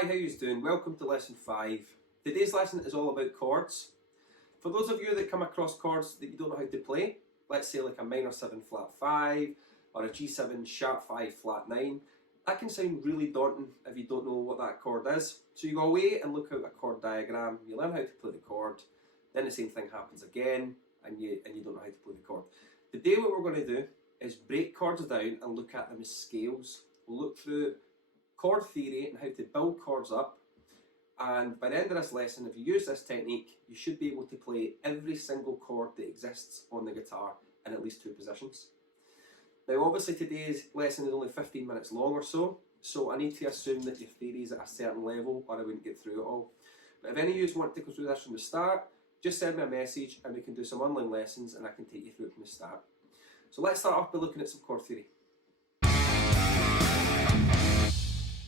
Hi, how you doing? Welcome to lesson 5. Today's lesson is all about chords. For those of you that come across chords that you don't know how to play, let's say like a minor 7 flat 5 or a G7 sharp 5 flat 9, that can sound really daunting if you don't know what that chord is. So you go away and look out a chord diagram, you learn how to play the chord, then the same thing happens again and you don't know how to play the chord. Today what we're going to do is break chords down and look at them as scales. We'll look through chord theory and how to build chords up, and by the end of this lesson, if you use this technique, you should be able to play every single chord that exists on the guitar in at least 2 positions. Now obviously today's lesson is only 15 minutes long or so I need to assume that your theory is at a certain level or I wouldn't get through it all. But if any of you want to go through this from the start, just send me a message and we can do some online lessons and I can take you through it from the start. So let's start off by looking at some chord theory.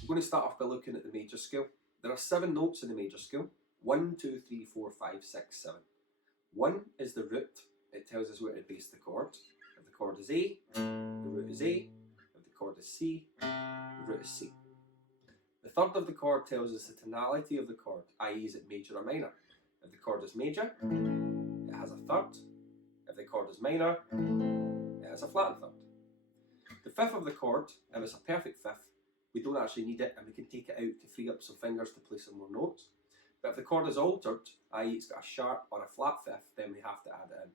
We're going to start off by looking at the major scale. There are 7 notes in the major scale. 1, 2, 3, 4, 5, 6, 7. 1 is the root. It tells us where to base the chord. If the chord is A, the root is A. If the chord is C, the root is C. The third of the chord tells us the tonality of the chord, i.e. is it major or minor. If the chord is major, it has a third. If the chord is minor, it has a flattened third. The fifth of the chord, if it's a perfect fifth, we don't actually need it and we can take it out to free up some fingers to play some more notes. But if the chord is altered, i.e. it's got a sharp or a flat fifth, then we have to add it in.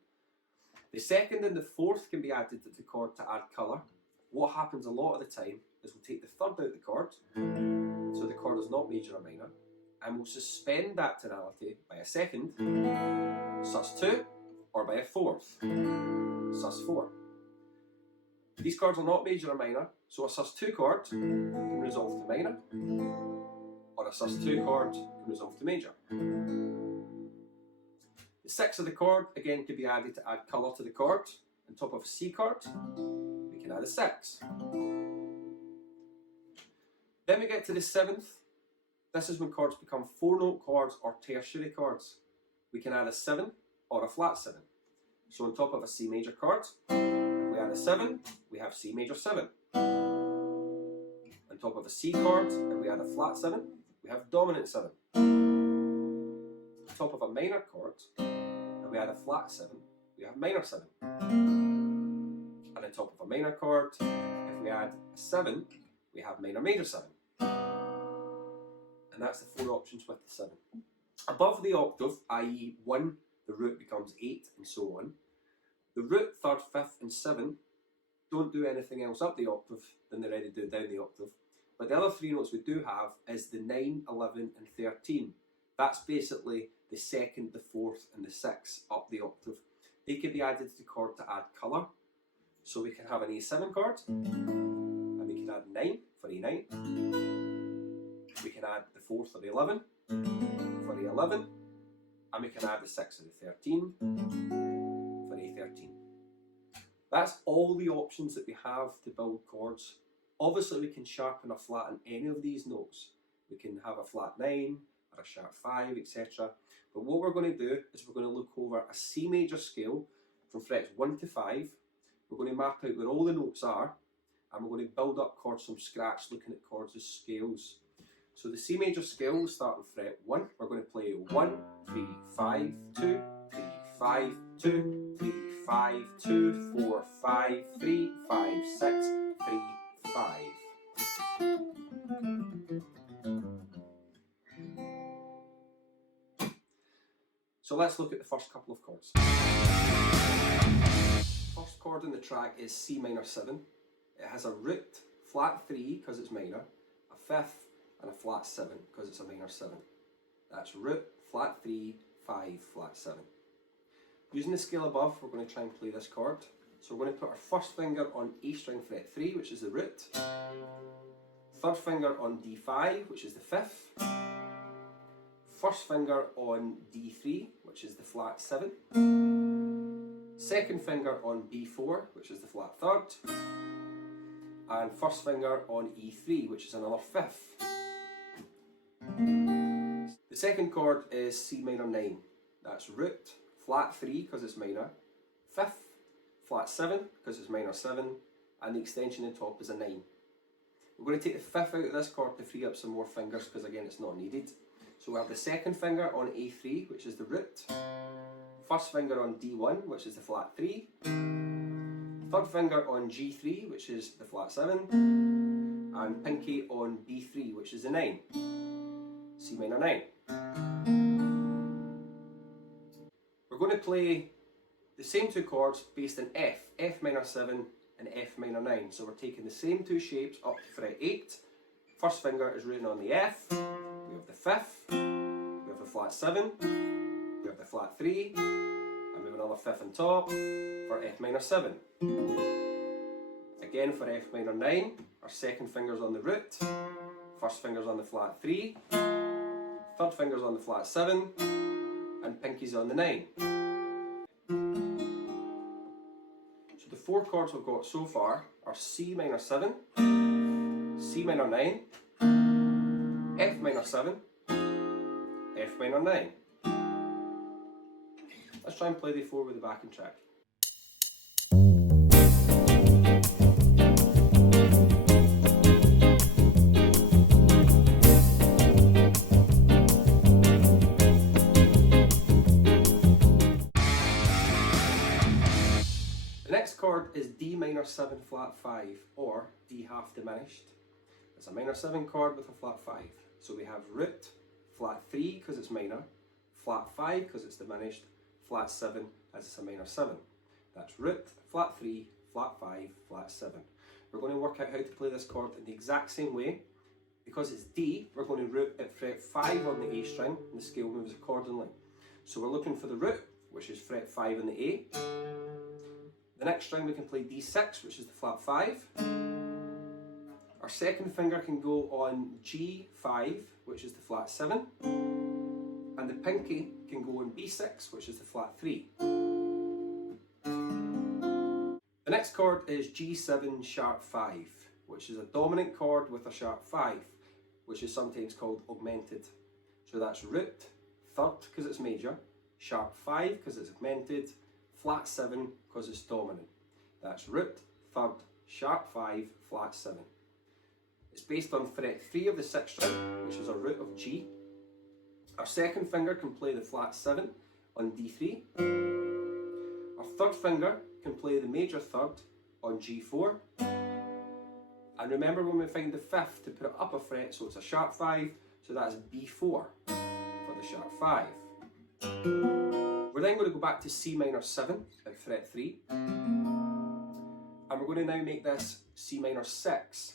The second and the fourth can be added to the chord to add colour. What happens a lot of the time is we'll take the third out of the chord, so the chord is not major or minor, and we'll suspend that tonality by a second, sus2, or by a fourth, sus4. These chords are not major or minor, so a sus2 chord can resolve to minor, or a sus2 chord can resolve to major. The 6th of the chord again can be added to add colour to the chord. On top of a C chord, we can add a 6. Then we get to the 7th. This is when chords become 4-note chords or tertiary chords. We can add a 7 or a flat 7. So on top of a C major chord, we add a 7, we have C major 7. On top of a C chord, if we add a flat 7, we have dominant 7. On top of a minor chord, if we add a flat 7, we have minor 7. And on top of a minor chord, if we add a 7, we have minor major 7. And that's the 4 options with the 7. Above the octave, i.e. 1, the root becomes 8 and so on. The root, 3rd, 5th and 7 don't do anything else up the octave than they already do down the octave. But the other 3 notes we do have is the 9, 11 and 13. That's basically the 2nd, the 4th and the 6th up the octave. They can be added to the chord to add colour. So we can have an A7 chord and we can add 9 for A9. We can add the 4th of 11 for A11 and we can add the 6th of the 13 for A13. That's all the options that we have to build chords. Obviously we can sharpen or flatten any of these notes. We can have a flat 9 or a sharp 5, etc. But what we're going to do is we're going to look over a C major scale from frets 1 to 5. We're going to map out where all the notes are and we're going to build up chords from scratch looking at chords as scales. So the C major scale will start on fret 1. We're going to play 1, 3, 5, 2, 3, 5, 2, 3, 5, 2, 4, 5, 3, 5, 6, 3, 5. So let's look at the first couple of chords. First chord in the track is C minor 7. It has a root, flat 3 because it's minor, a 5th and a flat 7 because it's a minor 7. That's root, flat 3, 5, flat 7. Using the scale above, we're going to try and play this chord. So we're going to put our first finger on A string fret 3, which is the root. Third finger on D5, which is the 5th. First finger on D3, which is the flat 7. Second finger on B4, which is the flat 3rd. And first finger on E3, which is another 5th. The second chord is C minor 9. That's root, flat 3 because it's minor, 5th, flat 7 because it's minor 7, and the extension on top is a 9. We're going to take the fifth out of this chord to free up some more fingers because again it's not needed. So we have the second finger on A3, which is the root, first finger on D1, which is the flat 3, third finger on G3, which is the flat 7, and pinky on B3, which is the 9, C minor 9. We're going to play the same two chords based in F, F minor 7 and F minor 9. So we're taking the same two shapes up to fret 8. First finger is rooting on the F, we have the 5th, we have the flat 7, we have the flat 3, and we have another 5th on top for F minor 7. Again for F minor 9, our second finger's on the root, first finger's on the flat 3, third finger's on the flat 7, and pinky's on the 9. So the four chords we've got so far are C minor 7, C minor 9, F minor 7, F minor 9. Let's try and play the four with the backing track. The next chord is D minor 7 flat 5 or D half diminished. It's a minor 7 chord with a flat 5. So we have root, flat 3 because it's minor, flat 5 because it's diminished, flat 7 as it's a minor 7. That's root, flat 3, flat 5, flat 7. We're going to work out how to play this chord in the exact same way. Because it's D, we're going to root at fret 5 on the A string and the scale moves accordingly. So we're looking for the root, which is fret 5 on the A. The next string we can play D6, which is the flat 5. Our second finger can go on G5, which is the flat 7. And the pinky can go on B6, which is the flat 3. The next chord is G7 sharp 5, which is a dominant chord with a sharp 5, which is sometimes called augmented. So that's root, third because it's major, sharp 5 because it's augmented, flat 7 because it's dominant. That's root, third, sharp 5, flat 7. It's based on fret 3 of the 6th string, which is a root of G. Our second finger can play the flat 7 on D3. Our third finger can play the major third on G4. And remember when we find the 5th to put it up a fret, so it's a sharp 5, so that's B4 for the sharp 5. We're then going to go back to C minor 7 at fret 3. And we're going to now make this C minor 6.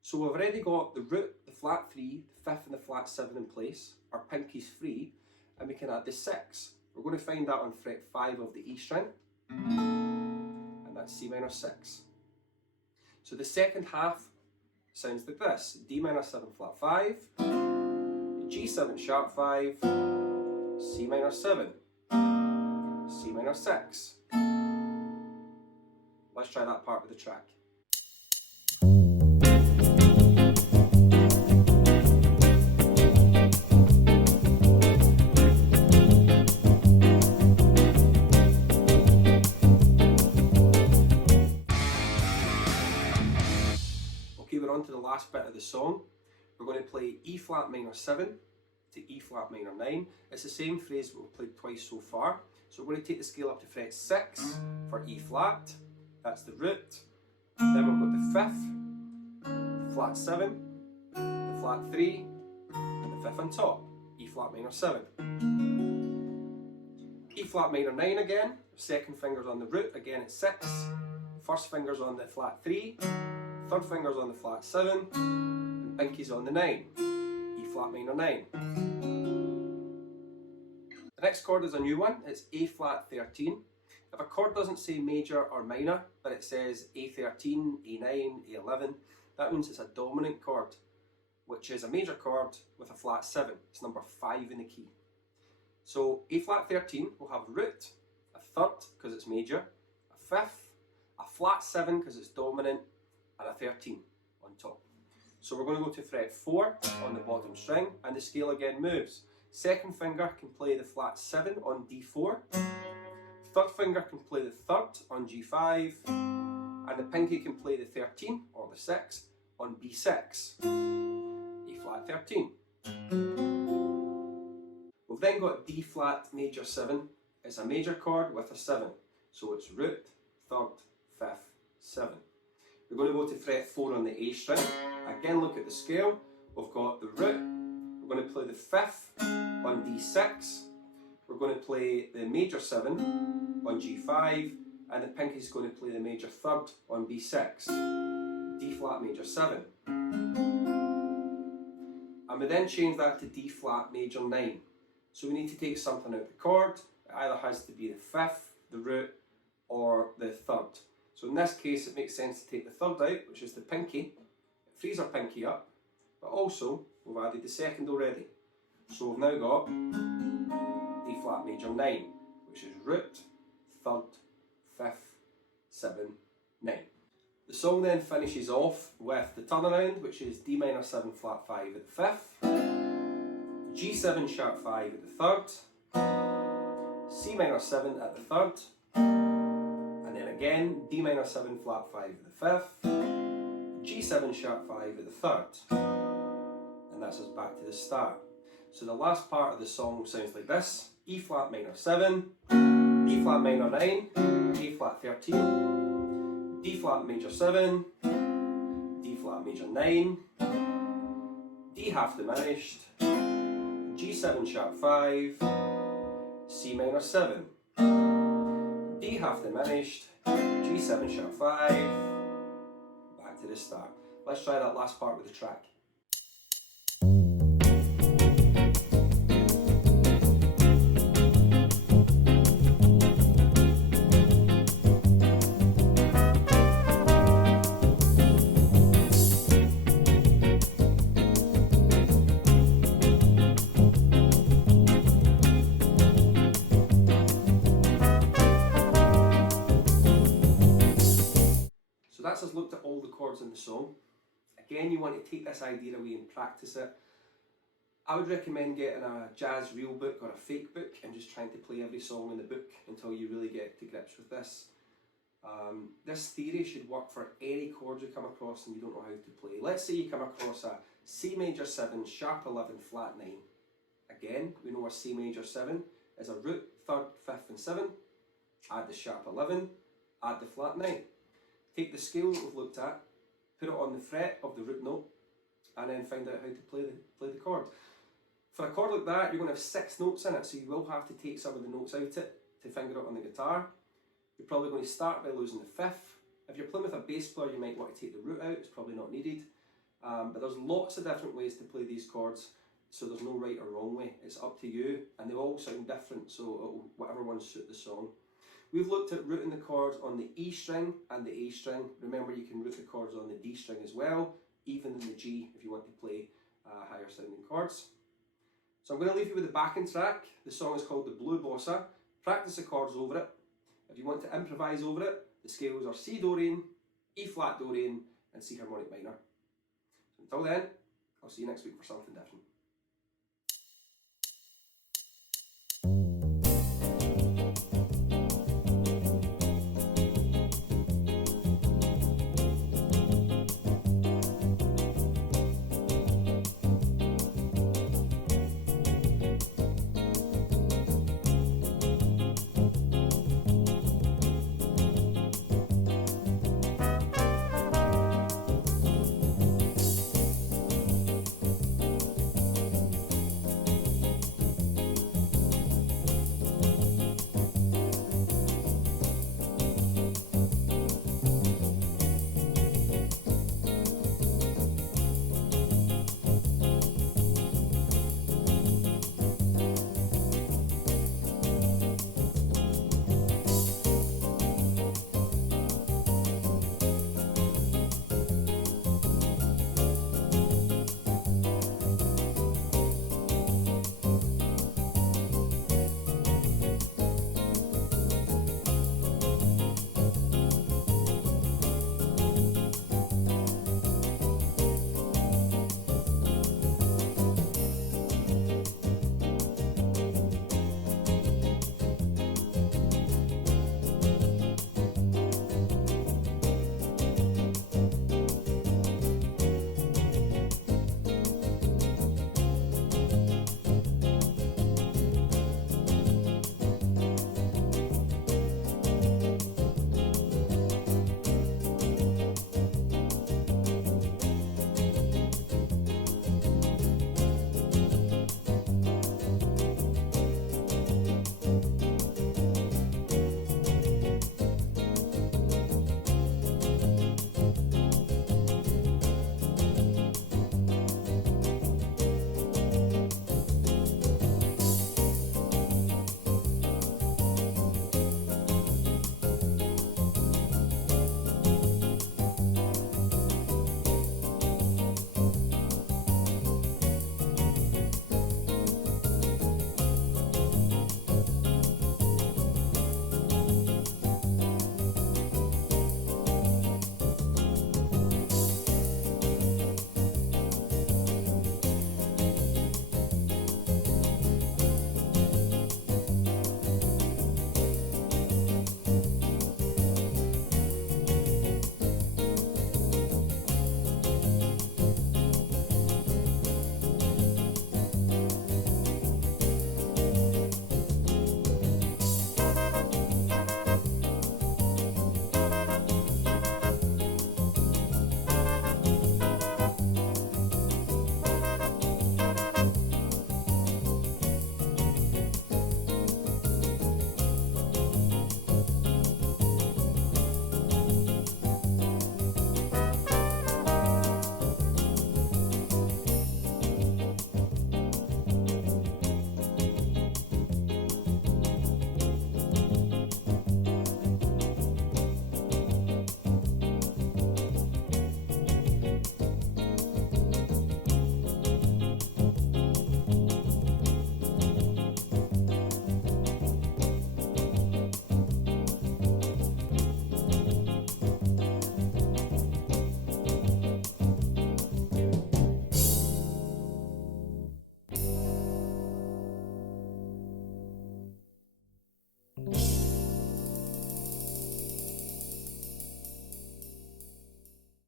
So we've already got the root, the flat 3, the 5th and the flat 7 in place. Our pinky's free, and we can add the 6. We're going to find that on fret 5 of the E string. And that's C minor 6. So the second half sounds like this. D minor 7 flat 5, G7 sharp 5, C minor 7, C minor 6. Let's try that part with the track. We're on to the last bit of the song. We're going to play E flat minor 7 to E flat minor 9. It's the same phrase we've played twice so far. So we're going to take the scale up to fret 6 for E flat. That's the root. Then we've got the 5th, the flat 7, the flat 3, and the 5th on top. E flat minor 7. E flat minor 9 again. Second finger's on the root. Again it's 6. First finger's on the flat 3. Third finger's on the flat 7, and pinky's on the 9, E flat minor 9. The next chord is a new one, it's A flat 13. If a chord doesn't say major or minor, but it says A13, A9, A11, that means it's a dominant chord, which is a major chord with a flat 7. It's number 5 in the key. So A flat 13 will have root, a third because it's major, a 5th, a flat 7 because it's dominant, and a 13 on top. So we're going to go to fret 4 on the bottom string, and the scale again moves. Second finger can play the flat 7 on D4. Third finger can play the third on G5. And the pinky can play the 13 or the 6 on B6, E flat 13. We've then got D flat major 7. It's a major chord with a 7. So it's root, 3rd, 5th, 7. We're going to go to fret 4 on the A string. Again, look at the scale. We've got the root. We're going to play the 5th on D6. We're going to play the major 7 on G5. And the pinky is going to play the major 3rd on B6. D flat major 7. And we then change that to D flat major 9. So we need to take something out of the chord. It either has to be the 5th, the root, or the 3rd. So in this case, it makes sense to take the 3rd out, which is the pinky. It frees our pinky up, but also we've added the 2nd already. So we've now got D flat major 9, which is root, 3rd, 5th, 7, 9. The song then finishes off with the turnaround, which is D minor 7 flat 5 at the 5th, G7 sharp 5 at the 3rd, C minor 7 at the 3rd, and then again D minor 7 flat 5 at the 5th, G7 sharp 5 at the 3rd, and that's us back to the start. So the last part of the song sounds like this: E flat minor 7, E flat minor 9, A flat 13, D flat major 7, D flat major 9, D half diminished, G7 sharp 5, C minor 7, D half diminished, G7 sharp 5, back to the start. Let's try that last part with the track. So that's us looked at all the chords in the song. Again, you want to take this idea away and practice it. I would recommend getting a jazz real book or a fake book and just trying to play every song in the book until you really get to grips with this. This theory should work for any chord you come across and you don't know how to play. Let's say you come across a C major 7, sharp 11, flat 9. Again, we know a C major 7 is a root, 3rd, 5th and 7. Add the sharp 11, add the flat 9. Take the scale that we've looked at, put it on the fret of the root note, and then find out how to play the chord. For a chord like that, you're going to have 6 notes in it, so you will have to take some of the notes out it to finger it on the guitar. You're probably going to start by losing the 5th. If you're playing with a bass player, you might want to take the root out, it's probably not needed. But there's lots of different ways to play these chords, so there's no right or wrong way, it's up to you, and they all sound different, so whatever one suits the song. We've looked at rooting the chords on the E string and the A string. Remember, you can root the chords on the D string as well, even in the G if you want to play higher sounding chords. So I'm going to leave you with the backing track. The song is called The Blue Bossa. Practice the chords over it. If you want to improvise over it, the scales are C Dorian, E flat Dorian and C harmonic minor. Until then, I'll see you next week for something different.